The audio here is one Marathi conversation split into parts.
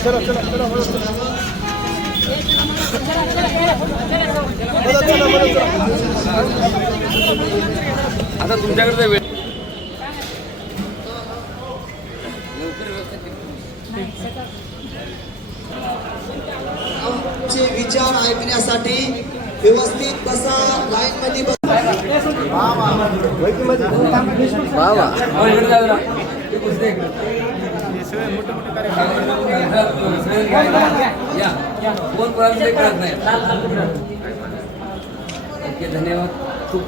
आता तुमच्याकडे वेळ आमचे विचार ऐकण्यासाठी व्यवस्थित बसा, लाईन मध्ये बसा. कोण कोणाला कळत नाही. ओके, धन्यवाद. खूप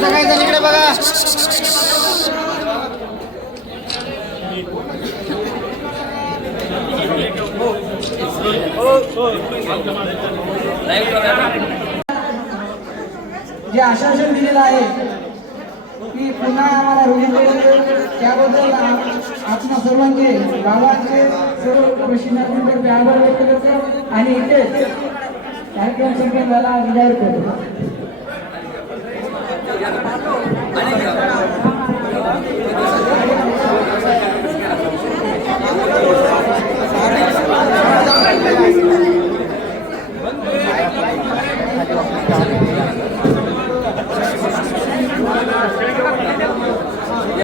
सगळेजण इकडे बघा. जे आश्वासन दिलेलं आहे की पुन्हा आम्हाला रुग्ण त्याबद्दल आपणा सर्वांचे गावाचे सर्व प्रशिक्षणार्थींचे आभार व्यक्त करतो आणि इथे कार्यक्रम संपन्नाला विदाय करतो.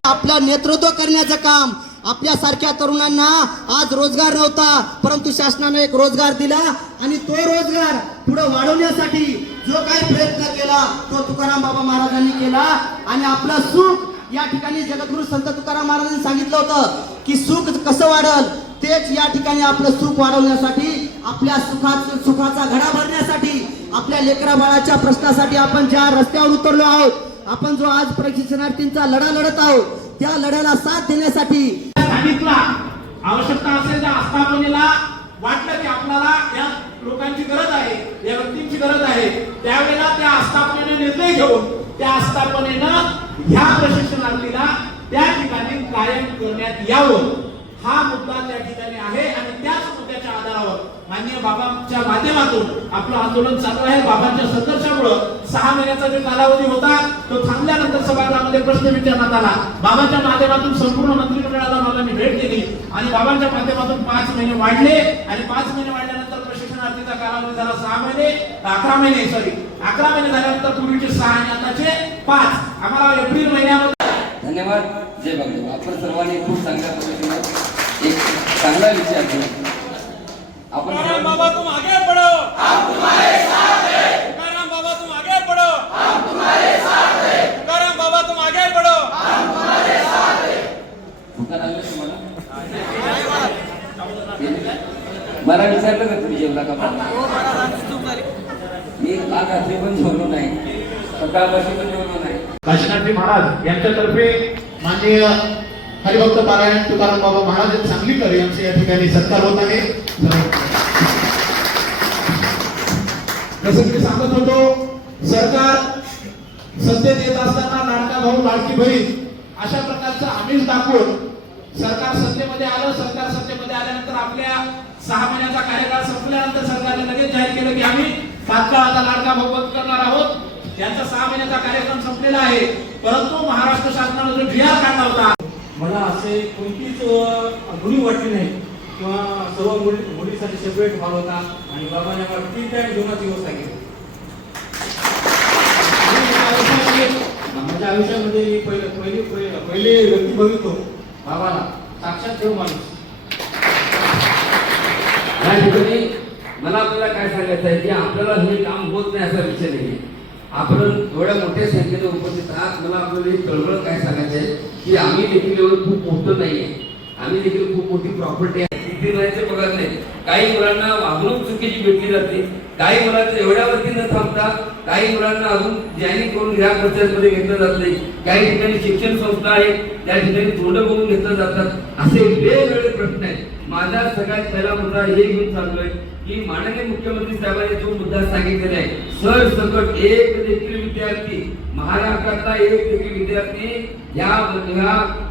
आपलं नेतृत्व करण्याचं काम. आपल्यासारख्या तरुणांना आज रोजगार नव्हता, परंतु शासनाने एक रोजगार दिला आणि तो रोजगार पुढे वाढवण्यासाठी जो काही प्रयत्न केला तो तुकाराम बाबा महाराजांनी केला. आणि आपलं सुख या ठिकाणी जगद्गुरु संत तुकाराम महाराजांनी सांगितलं होतं की सुख कसं वाढल, तेच या ठिकाणी आपलं सुख वाढवण्यासाठी, आपल्या सुखाचा घडा भरण्यासाठी, आपल्या लेकरा बाळाच्या प्रश्नासाठी आपण ज्या रस्त्यावर उतरलो आहोत, आपण जो आज प्रशिक्षणार्थींचा लढा लढत आहोत, त्या लढ्याला साथ देण्यासाठी सांगितला. आवश्यकता असेल त्या आस्थापनेला वाटलं की आपल्याला या लोकांची गरज आहे, या व्यक्तींची गरज आहे, त्यावेळेला त्या आस्थापनेने निर्णय घेऊन त्या आस्थापनेनं ह्या प्रशिक्षणार्थीला त्या ठिकाणी कायम करण्यात यावं, हा मुद्दा त्या ठिकाणी आहे. आणि त्याच मुद्द्याच्या आधारावर माननीय बाबांच्या माध्यमातून आपलं आंदोलन चालू आहे. बाबांच्या संघर्षामुळे 6 महिन्याचा जो कालावधी होता तो थांबल्यानंतर सभागृहामध्ये प्रश्न विचारण्यात आला. बाबांच्या माध्यमातून संपूर्ण मंत्रिमंडळाला मला मी भेट दिली आणि बाबांच्या माध्यमातून 5 महिने वाढले आणि 5 महिने वाढल्यानंतर प्रशिक्षणार्थीचा कालावधी झाला 11 महिने झाल्यानंतर पूर्वीचे 6 आणि आताचे 5. आम्हाला एप्रिल महिन्यामध्ये. धन्यवाद. जय बाबा. आपण सर्वांनी खूप चांगल्या पद्धतीने एक चांगला विचार केला. आपण बाबा तुम आगे बढ़ो, हम तुम्हारे साथ हैं. तुकाराम बाबा तुम आगे बढ़ो, हम तुम्हारे साथ हैं. तुकाराम बाबा तुम आगे बढ़ो, हम तुम्हारे साथ हैं. तुम्हाला मला विचारलं का तुम्ही जेवला का? मी काल रात्री पण जेवलो नाही, सकाळपासून पण जेवलो नाही. काशीनाथजी महाराज यांच्यातर्फे माननीय हरिभक्त पारायण तुकाराम बाबा महाराज सांगलीकर यांचे या ठिकाणी सत्कार होत आहे. जसं की सांगत होतो, सरकार सत्तेत येत असताना लाडका भाऊ लाडकी बहीण अशा प्रकारचं आमिष दाखवून सरकार सत्तेमध्ये आलं. सरकार सत्तेमध्ये आल्यानंतर आपल्या 6 महिन्याचा कार्यकाळ संपल्यानंतर सरकारने लगेच जाहीर केलं की आम्ही तात्काळ आता लाडका भाऊ बंद करणार आहोत. त्यांचा 6 महिन्याचा कार्यक्रम संपलेला आहे. परंतु महाराष्ट्र शासनाने जो GR काढला होता, मला असे कोणतीच गुणी वाटली नाही किंवा सर्व मुलीसाठी सेपरेट हॉल होता आणि बाबांनी आम्हाला ठीक आहे जेवणाची व्यवस्था केली. माझ्या आयुष्यामध्ये मी पहिले व्यक्ती बघितलो बाबाला, साक्षात देव माणूस. या ठिकाणी मला आपल्याला काय सांगायचं आहे की आपल्याला हे काम होत नाही असा विषय नाही. आपण एवढ्या मोठ्या संख्येने उपस्थित आहात. मला आपल्याला तळमळ काय सांगायचं आहे की आम्ही देखील एवढं खूप मोठं नाहीये, आम्ही देखील खूप मोठी प्रॉपर्टी आहे. 3 महिन्याचे पगार नाही. काही मुलांना वागणूक चुकीची भेटली जाते. काही मुलांचं एवढ्यावरती न थांबता काही मुलांना अजून जॉईनिंग करून ह्या प्रोसेसमध्ये घेतलं जात नाही. काही ठिकाणी शिक्षण संस्था आहेत त्या ठिकाणी तोंड बघून घेतलं जातात. असे वेगवेगळे प्रश्न आहेत. माझा सगळ्यात पहिला मुद्दा हे घेऊन चाललोय की माननीय मुख्यमंत्री साहेबांनी जो मुद्दा सांगितलेला आहे, सरसकट एक देखील विद्यार्थी, महाराष्ट्रातला एक देखील विद्यार्थी या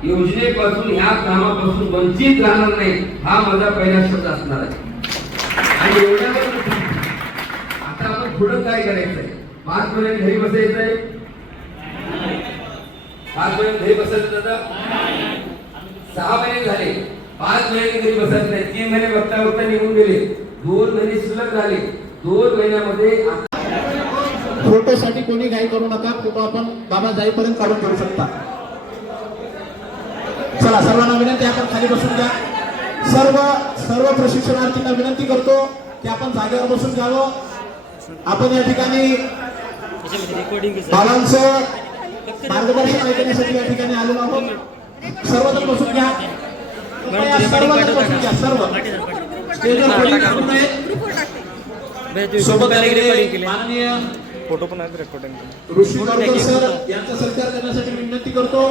योजनेपासून, या कामापासून वंचित राहणार नाही, हा माझा पहिला शब्द असणार आहे. आणि एवढ्यावर आता आपण पुढं काय करायचंय? 5 महिने घरी बसायचंय? 5 महिने घरी बसायचं दादा? 6 महिने झाले, 5 महिने घरी बसत नाही. 3 महिने बघता बघता निघून गेले, 2 महिने शिल्लक झाले. 2 महिन्यामध्ये फोटोसाठी कोणी घाई करू नका. फोटो आपण बाबा जाईपर्यंत काढून ठेवू शकता. चला, सर्वांना विनंती, आपण खाली बसून घ्या. सर्व प्रशिक्षणार्थींना विनंती करतो की आपण जागेवर बसून घ्यावं. आपण या ठिकाणी बाबांचं मार्गदर्शन ऐकण्यासाठी या ठिकाणी आलेलो आहोत. सर्वजण बसून घ्या. सर्वजण बसून घ्या. सर्व स्टेजवर कोणी करू नये. सोबत आलेले माननीय फोटो पण आहेत रेकॉर्डिंग. ऋषी गावकर सर यांचा सत्कार करण्यासाठी विनंती करतो.